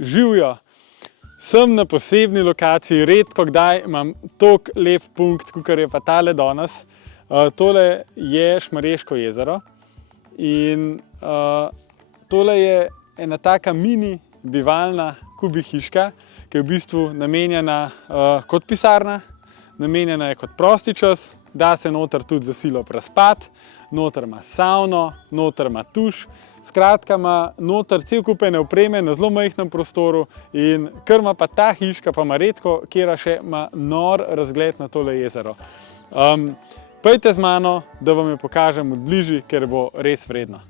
Živijo. Sem na posebni lokaciji, redko kdaj imam tako lep punkt, kot je pa tale danes. Tole je Šmarješko jezero in tole je ena taka mini bivalna kubi hiška, ki je v bistvu namenjena kot pisarna, namenjena je kot prosti čas, da se noter tudi za silo prespati, noter ima savno, noter ima tuš. Skratka, ima noter cel kup ene opreme na zelo majhnem prostoru in kar ima pa ta hiška, pa ima redko, kjera še ima nor razgled na tole jezero. Pojdite z mano, da vam jo pokažem od bližje, ker bo res vredno.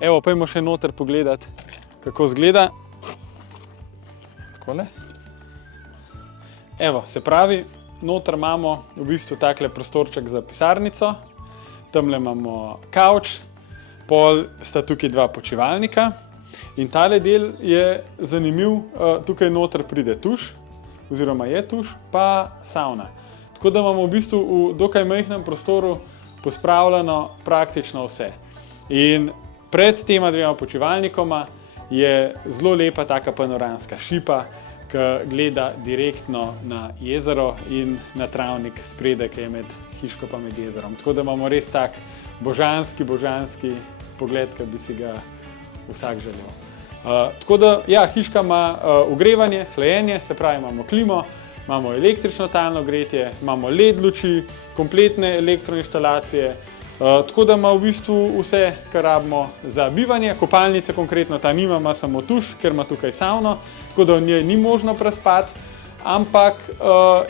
Evo, pojdimo še noter pogledati, kako izgleda. Takole. Evo, se pravi, noter imamo v bistvu takle prostorček za pisarnico, tamle imamo kavč, pol sta tukaj dva počivalnika in tale del je zanimiv, tukaj noter pride tuš, oziroma je tuš, pa savna. Tako da imamo v bistvu v dokaj majhnem prostoru pospravljeno praktično vse. In pred tema dvema počivalnikoma je zelo lepa taka panoramska šipa, ki gleda direktno na jezero in na travnik spredaj, ki je med hiško pa med jezerom. Tako da imamo res tak božanski pogled, ki bi si ga vsak želel. Tako da, ja, hiška ima ogrevanje, hlajenje, se pravi imamo klimo, imamo električno talno gretje, imamo LED luči, kompletne elektroinštalacije, tako da ima v bistvu vse, kar rabimo za bivanje. Kopalnice konkretno ta nima, ima samo tuš, ker ima tukaj savno, tako da v njej ni možno prespati, ampak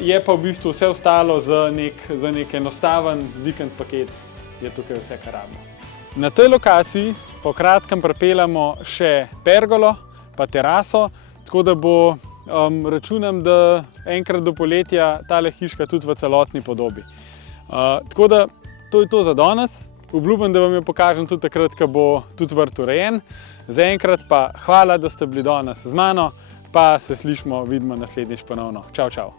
je pa v bistvu vse ostalo za nek enostaven vikend paket, je tukaj vse, kar rabimo. Na tej lokaciji po kratkem pripeljamo še pergolo pa teraso, tako da bo, računam, da enkrat do poletja tale hiška tudi v celotni podobi. Tako da to je to za danes. Obljubim, da vam jo pokažem tudi takrat, ko bo tudi vrt urejen. Zaenkrat pa hvala, da ste bili danes z mano, pa se slišimo, vidimo naslednjič ponovno. Čau, čau.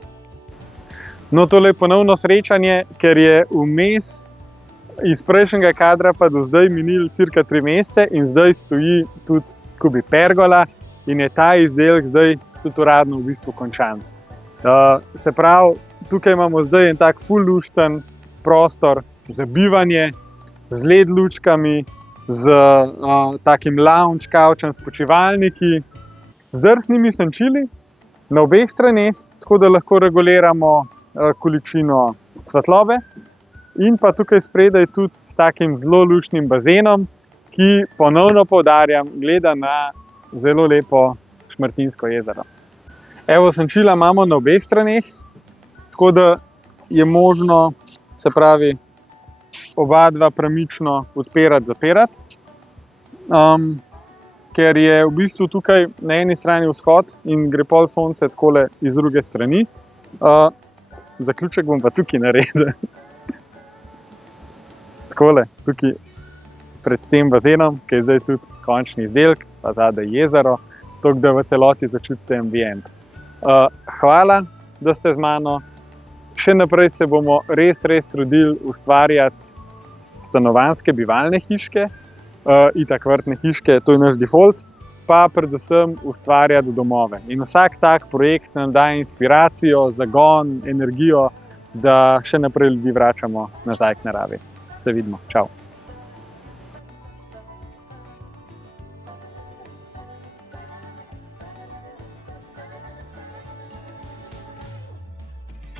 No, tole je ponovno srečanje, ker je vmes iz prejšnjega kadra pa do zdaj minili cirka 3 mesece in zdaj stoji tudi kubi pergola in je ta izdelek zdaj tudi uradno v bistvu končan. Se pravi, tukaj imamo zdaj en tak ful lušten prostor za bivanje, z LED lučkami, z takim lounge kavčem s počivalniki, z drsnimi senčili na obeh straneh, tako da lahko reguliramo količino svetlobe. In pa tukaj spredaj tudi s takim zelo luštnim bazenom, ki, ponovno poudarjam, gleda na zelo lepo Šmartinsko jezero. Evo, senčila imamo na obeh straneh, tako da je možno, se pravi, oba dva premično odpirati, zapirati. Ker je v bistvu tukaj na eni strani vzhod in gre pol sonce takole iz druge strani. Zaključek bom pa tukaj naredil. Takole, tukaj pred tem bazenom, ki je zdaj tudi končni izdelek, pa zadaj jezero, tako da v celoti začutite ambient. Hvala, da ste z mano. Še naprej se bomo res trudili ustvarjati stanovanjske bivalne hiške, itak vrtne hiške, to je naš default, pa predvsem ustvarjati domove. In vsak tak projekt nam daje inspiracijo, zagon, energijo, da še naprej ljudi vračamo nazaj k naravi. Se vidimo, čau.